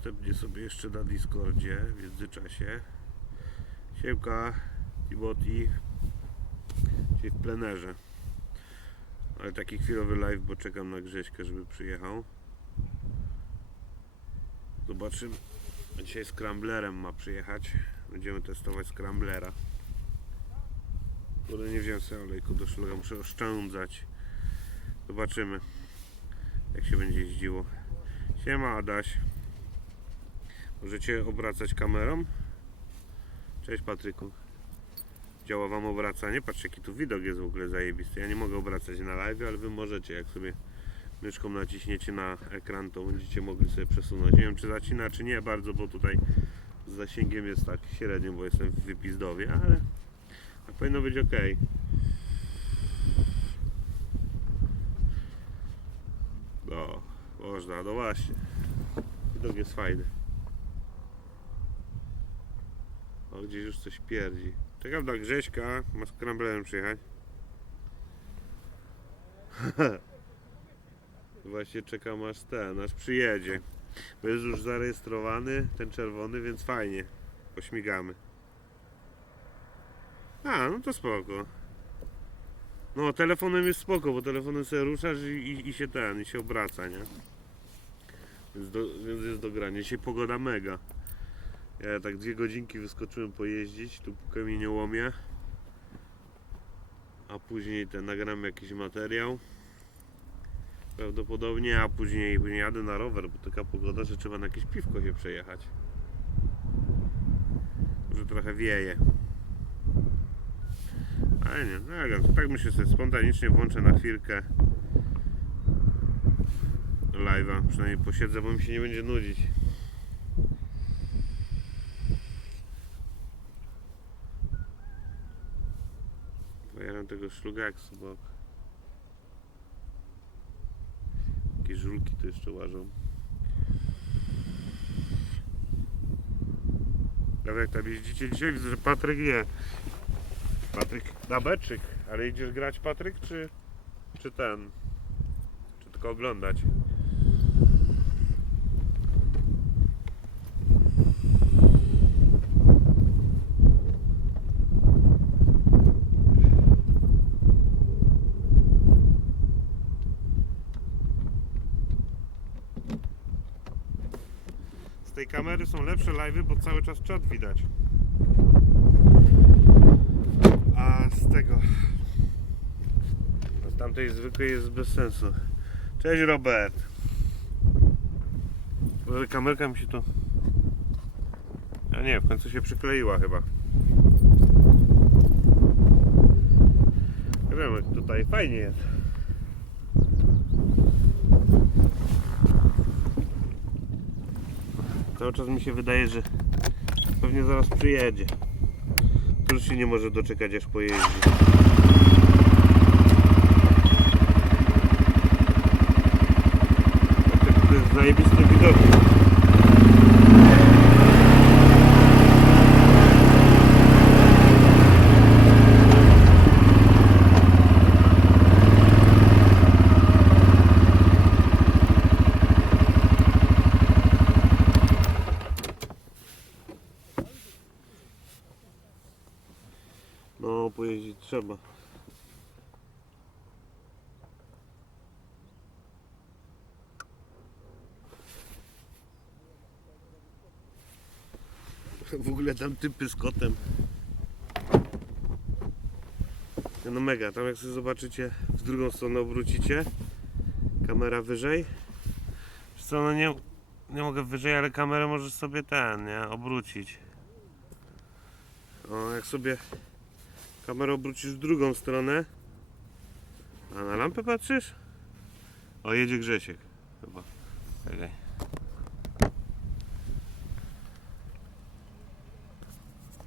udostępnię sobie jeszcze na Discordzie w międzyczasie. Siemka, Timothy, czyli w plenerze. Ale taki chwilowy live, bo czekam na Grześkę, żeby przyjechał. Zobaczymy. Dzisiaj Scramblerem ma przyjechać. Będziemy testować Scramblera. Kurde, nie wziąłem sobie olejku do szluga, muszę oszczędzać. Zobaczymy, jak się będzie jeździło. Siema Adaś. Możecie obracać kamerą? Cześć Patryku. Działa Wam obracanie? Patrzcie jaki tu widok jest w ogóle zajebisty. Ja nie mogę obracać na live, ale Wy możecie. Jak sobie myszką naciśniecie na ekran, to będziecie mogli sobie przesunąć. Nie wiem czy zacina, czy nie bardzo, bo tutaj z zasięgiem jest tak średnio, bo jestem w wypizdowie, ale a powinno być ok. No, można, no właśnie. Widok jest fajny. O, gdzieś już coś pierdzi. Czekam na Grześka, ma z kramblerem przyjechać. Właśnie czekam aż ten, aż przyjedzie. Bo jest już zarejestrowany, ten czerwony, więc fajnie. Pośmigamy. A, no to spoko. No, telefonem jest spoko, bo telefonem sobie ruszasz i, i, i się ten, i się obraca, nie? Więc, do, więc jest do grania. Dzisiaj pogoda mega. Ja tak dwie godzinki wyskoczyłem pojeździć, tu po kamieniołomie. A później ten nagram jakiś materiał. Prawdopodobnie, a później, jadę na rower, bo taka pogoda, że trzeba na jakieś piwko się przejechać. Może trochę wieje. Ale nie, no jak tak myślę sobie spontanicznie włączę na chwilkę live'a, przynajmniej posiedzę, bo mi się nie będzie nudzić. Tego szlugaksu, bo jakieś żulki tu jeszcze łażą. Ale jak tam jeździcie dzisiaj, widzę, że Patryk nie. Patryk na beczyk, ale idziesz grać Patryk, czy, czy ten? Czy tylko oglądać? Z tej kamery są lepsze live'y, bo cały czas czat widać. A z tego. Z tamtej zwykłej jest bez sensu. Cześć Robert. Może kamerka mi się tu. A nie, w końcu się przykleiła chyba. Nie wiem, tutaj fajnie jest. Cały czas mi się wydaje, że pewnie zaraz przyjedzie. To już się nie może doczekać aż pojeździ. Znaczy, To jest zajebiste widoki. No, pojeździć trzeba. W ogóle tam typy z kotem. No mega, tam jak sobie zobaczycie, w drugą stronę obrócicie, kamera wyżej. Wiesz Co, no nie, nie mogę wyżej, ale kamerę możesz sobie ten, nie, obrócić. O, jak sobie kamerę obrócisz w drugą stronę. A na lampę patrzysz? O, jedzie Grzesiek. Chyba. Czekaj.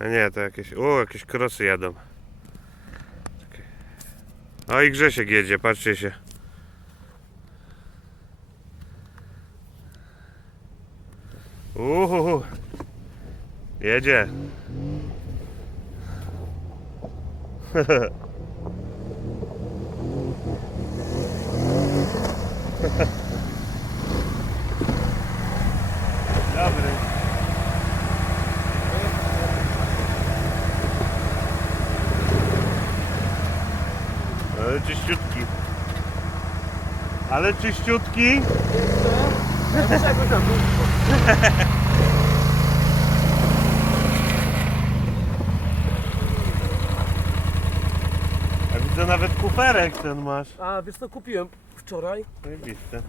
A nie, to jakieś. O, jakieś krosy jadą. O i Grzesiek jedzie, patrzcie się. Uhu. Jedzie. Dobry. Ale czyściutki. Ale czyściutki. Jeszcze? Ja muszę jakoś na widzę nawet kuperek ten masz. A wiesz co kupiłem wczoraj? Zajebiste.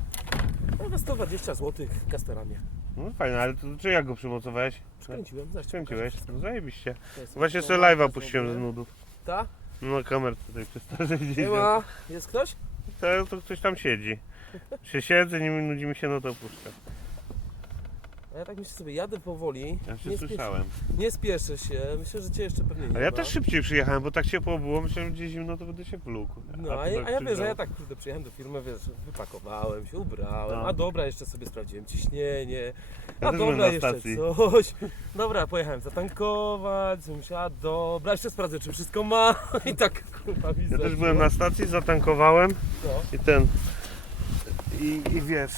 No, na 120 zł w Casteranie. No fajne, ale to czy jak go przymocowałeś? Skręciłem, zaś Skręciłeś? No zajebiście. To jest- Właśnie to sobie live'a puściłem z nudów. Ta? No na kamerce tutaj przestarzej Nie gdzieś. ma. Jest ktoś? To, to ktoś tam siedzi. Się siedzę, nie nudzi mi się, no to puszczę. A ja tak myślę sobie, jadę powoli. Ja się nie, spieszę, słyszałem. nie spieszę się. Myślę, że cię jeszcze pewnie nie A ja ma. też szybciej przyjechałem, bo tak ciepło było, myślałem, że gdzie zimno, to będę się wlókł. No, a, tu ja, tak a ja wiesz, że ja tak kurde przyjechałem do firmy, wiesz, wypakowałem się, ubrałem, No. a dobra, jeszcze sobie sprawdziłem ciśnienie, Ja a dobra, jeszcze coś. Dobra, pojechałem zatankować, myślę, a dobra, jeszcze sprawdzę, czy wszystko ma i tak kurwa mi Ja też byłem na stacji, zatankowałem No. i ten... I, i wiesz,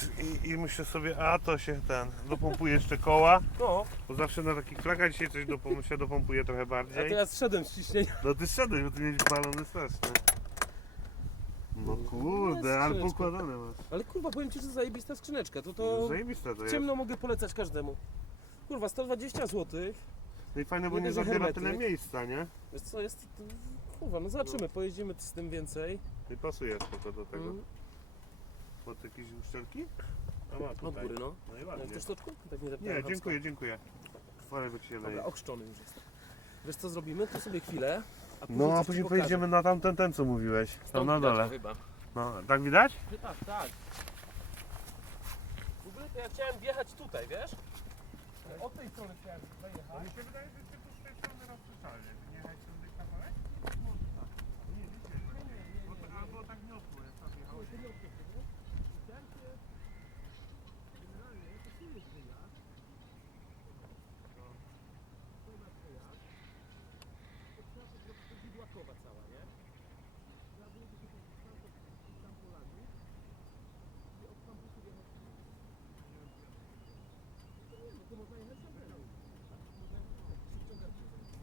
i, i myślę sobie, a to się ten, dopompuje jeszcze koła, No, bo zawsze na takich flagach dzisiaj coś dopom się dopompuje trochę a bardziej. to ja zszedłem z ciśnienia. No ty szedłeś, bo ty miałeś balony straszne. No kurde, ale skrzyneczka. pokładane masz. Ale kurwa, powiem ci, że zajebista skrzyneczka, to No, to Zajebiste to jest. ciemno mogę polecać każdemu. Kurwa, 120 zł. No i fajne, bo Nie nie będzie zabiera hermetyk. tyle miejsca, nie? Wiesz co, jest... Kurwa, no zobaczymy, pojeździmy z tym więcej. I pasuje spoko do tego. Mm, Pod jakieś uszczelki? A ma Od tutaj. góry, no. No i No, ładnie. Chcesz toczku? Tak nie Nie, dziękuję, dziękuję. Ci się Dobra, leje. okrzczony już jest. Wiesz co zrobimy? To sobie chwilę. A później No, a coś ci później pokażę. pojedziemy na tamten ten, co mówiłeś. Tam Stąd na widać dole. Chyba. No, tak widać? Tak, tak. W ogóle to ja chciałem wjechać tutaj, wiesz? Od tej strony chciałem zajechać. mi się wydaje, że ty tu z tej strony rozsłyszalnie. Nie jechać tam gdzieś kawałek? Albo tak niosło, jak tam jechałeś. Chciałem się... Generalnie to tu jest wyjazd. Tu masz wyjazd. To trzeba po prostu widłakowa cała, nie? Trzeba byłoby się tam stamtąd tam polami i od kampusu jechać. No to nie, no to można jechać tam teraz. Można jechać tak, przyciągarkę zrobić. No,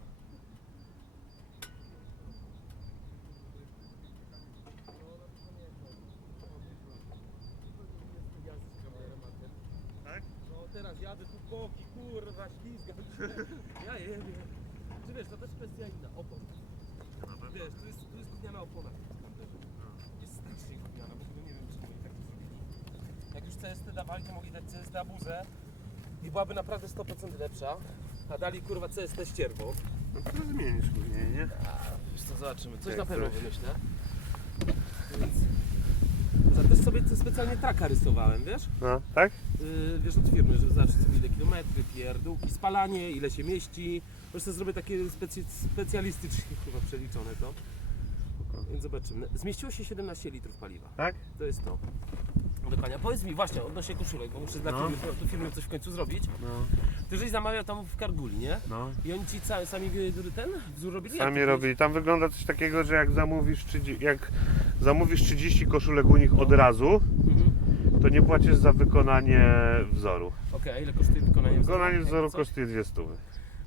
na pewno nie jest Tak? No teraz jadę tu boki, kurwa, ślizgam się. Ja jem. Czy wiesz, to też kwestia inna, opon. Wiesz, tu jest, tu jest gówniana opona w tym skanderze. Jest strasznie gówniana, ogóle nie wiem czemu oni tak to zrobili. Jak już CST dawali, to mogli dać CST abuzę i byłaby naprawdę 100% lepsza. A dali kurwa CST ścierwo. No to zmienisz później, nie? Wiesz co, zobaczymy. Coś Jak na pewno wymyślę. Sobie specjalnie traka rysowałem, wiesz? No, tak? Yy, wiesz od firmy, żeby zobaczyć sobie ile kilometry, pierdółki, spalanie, ile się mieści. Sobie zrobię takie specy- specjalistycznie chyba przeliczone to. Więc zobaczymy. Zmieściło się 17 litrów paliwa. Tak? To jest to. Do konia. Powiedz mi właśnie odnośnie koszulek, bo muszę dla No. firmy, do firmy coś w końcu zrobić. No, Ty żeś zamawiał tam w Karguli, nie? no. I oni ci ca- sami y, ten wzór robili? Sami robili. Tam wygląda coś takiego, że jak zamówisz, 30, jak zamówisz 30 koszulek u nich od razu, Mhm. to nie płacisz za wykonanie wzoru. Okej, a ile kosztuje wykonanie wzoru? Wykonanie wzoru kosztuje 2 stówy.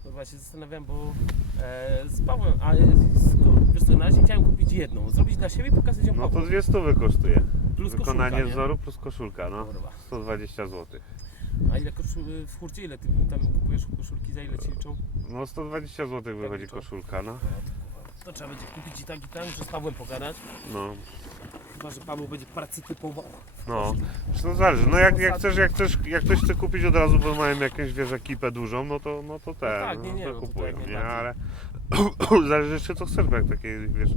No właśnie zastanawiam, bo e, z Pawłem, a z, wiesz co, na razie chciałem kupić jedną, zrobić dla siebie i pokazać ją No to Pawłowi. 2 stówy kosztuje. Plus Wykonanie koszulka, nie? wzoru plus koszulka, no. Kurwa. 120 zł. A ile koszul, w hurcie, ile ty tam kupujesz koszulki, za ile ci liczą? No 120 zł wychodzi liczą. koszulka, no. No, to, to trzeba będzie kupić i tak i tak, muszę z Pawłem pogadać. No, Chyba, że Paweł będzie pracę typował. no. No zależy, no jak, jak chcesz, jak chcesz, jak ktoś chce kupić od razu, bo mają jakąś wiesz, ekipę dużą, no to, no to ten, tak, nie, nie, no, no to kupują, tak, nie, najbardziej. ale zależy jeszcze co chcesz, bo jak takie, wiesz,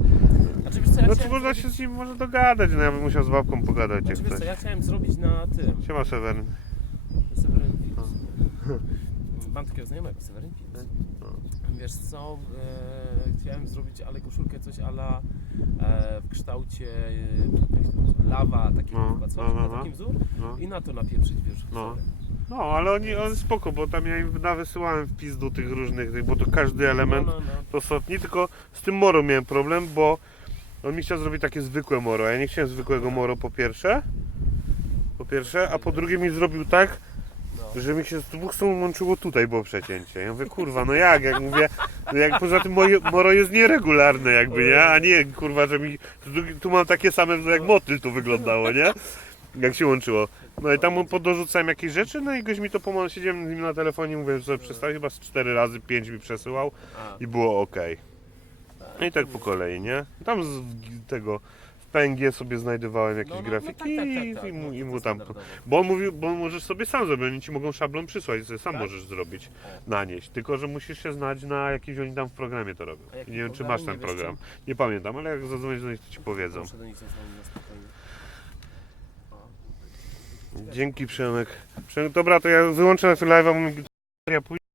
Znaczy wiesz co, ja znaczy chciałem można zrobić, się z nim może dogadać, no ja bym musiał z babką pogadać, jak znaczy, wiesz co, coś. ja chciałem zrobić na tym, Siema Seweryn. Seweryn Films. Mam takiego znajomego, Seweryn Films. No. Wiesz co, e, chciałem zrobić ale koszulkę coś ala e, w kształcie e, jak to nazywa, lawa, takiego No, chyba coś, no, no, na no. taki wzór No. i na to napieprzyć, wiesz, No. No, ale oni, oni spoko, bo tam ja im nawysyłałem w pizdu tych różnych, tych, bo to każdy element No, no, no. to sotni, tylko z tym moro miałem problem, bo on mi chciał zrobić takie zwykłe moro, a ja nie chciałem zwykłego moro po pierwsze, po pierwsze, a po drugie mi zrobił tak, no. że mi się z dwóch stron łączyło tutaj było przecięcie. Ja mówię, kurwa, no jak, jak mówię, no jak poza tym moje, moro jest nieregularne jakby, nie? A nie, kurwa, że mi, tu mam takie same, jak motyl tu wyglądało, nie? Jak się łączyło. No i tam mu podorzucałem jakieś rzeczy, no i goś mi to pomogł, siedziałem z nim na telefonie, mówię, że przestał, chyba z cztery razy, pięć mi przesyłał i było ok. No i tak po kolei, nie? Tam z tego, w PNG sobie znajdowałem jakieś no, no, grafiki no, tak, tak, i, tak, tak, i, mu, no, i mu tam... standardowo. Bo on mówił, bo możesz sobie sam zrobić, oni ci mogą szablon przysłać, sobie sam Tak? możesz zrobić, O. nanieść. Tylko, że musisz się znać na jakimś, oni tam w programie to robią. A nie wiem, czy masz Nie ten wiesz, program. Nie pamiętam, ale jak zadzwonisz do nich, to ci powiedzą. Muszę do nich zadzwonić na spokojnie. Dzięki Przemek. Przemek. Dobra, to ja wyłączę na live'a, bo mi pójdzie.